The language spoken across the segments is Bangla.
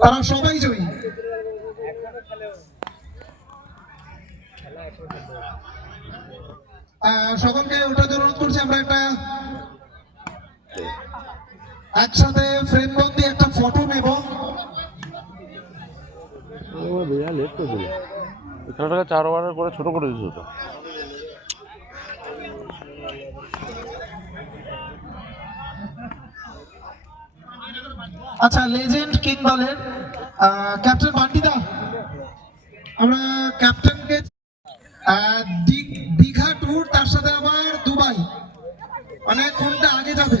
তারা সবাই জয়ী। সকলকে ওটাতে অনুরোধ করছি, আমরা একটা একসাথে ফ্রেম বন্দি একটা ফটো নেব। খেলাটাকে চার ওভারের করে ছোট করে দিয়েছে তো আচ্ছা লেজেন্ড কিং দলের ক্যাপ্টেন বান্টিদা আমরা ক্যাপ্টেনকে দীঘা ট্যুর তার সাথে আবার দুবাই। মানে কোনটা আগে যাবে?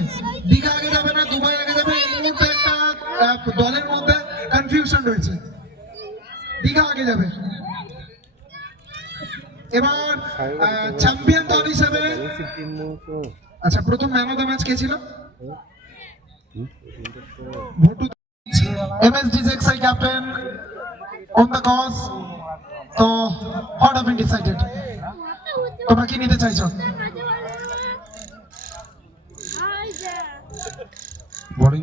দীঘা আগে যাবে না, দুবাই আগে যাবে? এই মুহূর্তে একটা দলের মধ্যে কনফিউশন রয়েছে। দীঘা আগে যাবে। এবার চ্যাম্পিয়ন দল হিসেবে আচ্ছা প্রথম ম্যান অফ দ্য ম্যাচ কে ছিল? এমএসডি জেক্সাই ক্যাপ্টেন অন দ্য কজ তো হোয়াট হ্যাভ বিন ডিসাইডেড তোমরা কি নিতে চাইছো?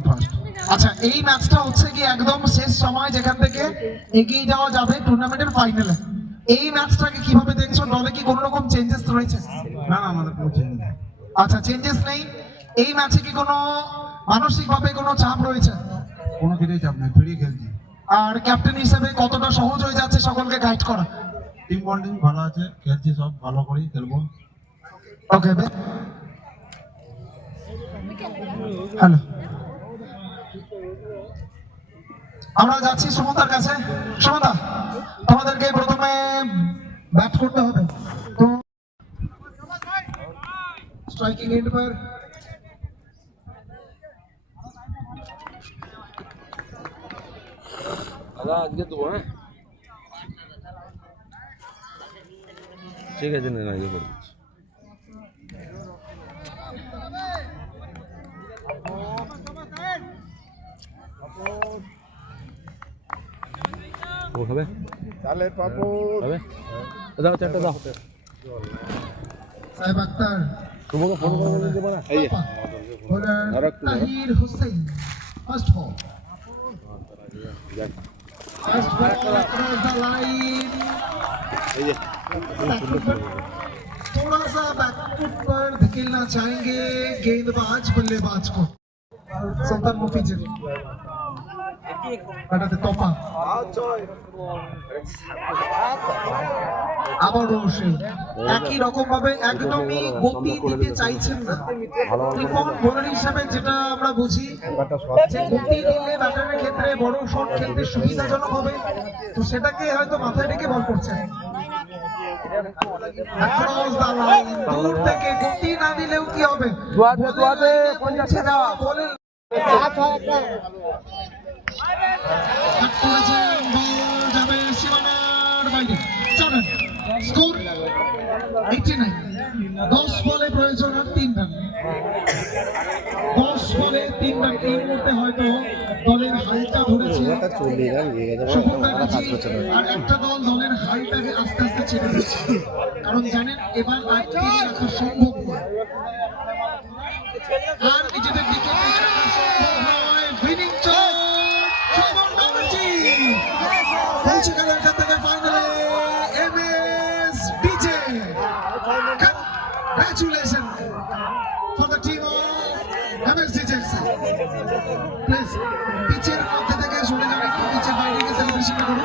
ফার্স্ট আচ্ছা এই ম্যাচটা হচ্ছে কি একদম শেষ সময় যেখান থেকে এগিয়ে যাওয়া যাবে টুর্নামেন্টের ফাইনালে এই ম্যাচটাকে কীভাবে দেখছ? দলে কি কোনো রকম চেঞ্জেস রয়েছে? না না আমাদের কোনো চেঞ্জ আচ্ছা চেঞ্জেস নেই। এই ম্যাচে কি কোনো মানসিকভাবে কোনো চাপ রয়েছে? কোনো কিছুই চাপ নেই ফ্রি খেলছি। আর ক্যাপ্টেন হিসেবে কতটা সহজ হয়ে যাচ্ছে সকলকে গাইড করা? টিম বন্ডিং ভালো আছে খেলছি সব ভালো করেই খেলব। ওকে হ্যালো আমরা যাচ্ছি সুমন্তার কাছে। সুমন্তা তোমাদেরকে প্রথমে ব্যাট করতে হবে। তো স্ট্রাইকিং এন্ড पर দাদা আজকে দেবো হ্যাঁ? ঠিক আছে না আগে করে দিচ্ছি। খাবে পাপড়। খাবে দাও চারটা দাও। সাহেব আক্তার। তোমাকে ফোন করে এই তাহির হোসেন ফার্স্ট দেখ थोड़ा सा बैकफुट पर धकेलना चाहेंगे गेंदबाज बल्लेबाज को। सुल्तान मुफी जरी কাটাতে তপা আবারও সে একই রকম ভাবে একদমই গতি দিতে চাইছেন না। ত্রিপন বোলার হিসাবে যেটা আমরা বুঝি যে গতি দিলে ব্যাটারের ক্ষেত্রে বড় শট খেলতে সুবিধাজনক হবে। তো সেটাকে হয়তো মাথায় রেখে বল করছেন। দূর থেকে গতি না দিলেও কি হবে? যাবে সীমানার বাইরে। চলেন, স্কোর 89 দশ বলে প্রয়োজন আর তিন রান। দশ বলে তিন রান। এই মুহূর্তে হয়তো দলের হালটা ধরেছে। আর একটা দল দলের হালটাকে আস্তে আস্তে ছেড়ে দিচ্ছে। কারণ জানেন এবার আর ফিরে রাখা সম্ভব নয়। আর নিজেদের for the team of M S DJ please পিচের মধ্যে থেকে সরে যান একটু পিচের বাইরে গিয়ে সেলিব্রেশন করুন।